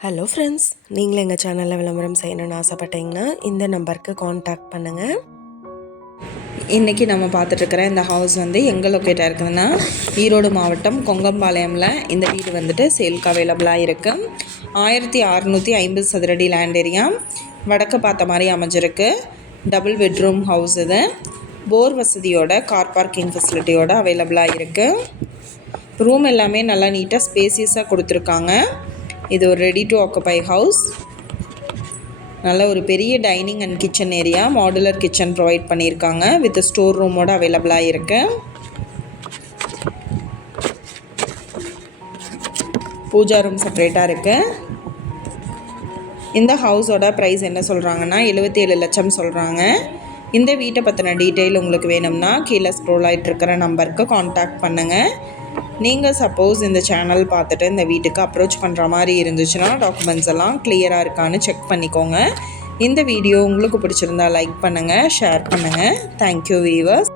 Hello friends நீங்களும் எங்கள் சேனலில் விளம்பரம் செய்யணும்னு ஆசைப்பட்டீங்கன்னா இந்த நம்பருக்கு காண்டாக்ட் பண்ணுங்கள் இன்றைக்கி நம்ம பார்த்துட்ருக்கிற இந்த ஹவுஸ் வந்து எங்கே லொக்கேட்டாக இருக்குதுன்னா ஈரோடு மாவட்டம் கொங்கம்பாளையமில் இந்த வீடு வந்துட்டு சேலுக்கு அவைலபிளாக இருக்குது ஆயிரத்தி அறநூற்றி ஐம்பது சதுரடி லேண்ட் ஏரியா வடக்கு பார்த்த மாதிரி அமைஞ்சிருக்கு. டபுள் பெட்ரூம் ஹவுஸ் இது. போர் வசதியோட கார் பார்க்கிங் ஃபெசிலிட்டியோட அவைலபிளாக இருக்குது ரூம் எல்லாமே நல்லா நீட்டாக ஸ்பேசியஸாக கொடுத்துருக்காங்க. இது ஒரு ரெடி டு ஆக்குபை ஹவுஸ் நல்ல ஒரு பெரிய dining and kitchen area modular kitchen provide பண்ணியிருக்காங்க. வித் ஸ்டோர் ரூமோட அவைலபிளாக இருக்கு. பூஜா ரூம் செப்பரேட்டாக இருக்குது இந்த ஹவுஸோட ப்ரைஸ் என்ன சொல்கிறாங்கன்னா எழுபத்தேழு லட்சம் சொல்கிறாங்க இந்த வீட்டை பற்றின டீட்டெயில் உங்களுக்கு வேணும்னா கீழே ஸ்க்ரோல் ஆகிட்டு இருக்கிற நம்பருக்கு காண்டாக்ட் பண்ணுங்கள் நீங்கள் சப்போஸ் இந்த சேனல் பார்த்துட்டு இந்த வீட்டுக்கு அப்ரோச் பண்ணுற மாதிரி இருந்துச்சுன்னா டாக்குமெண்ட்ஸ் எல்லாம் கிளியராக இருக்கான்னு செக் பண்ணிக்கோங்க. இந்த வீடியோ உங்களுக்கு பிடிச்சிருந்தா லைக் பண்ணுங்கள் ஷேர் பண்ணுங்கள் தேங்க்யூ வீவர்ஸ்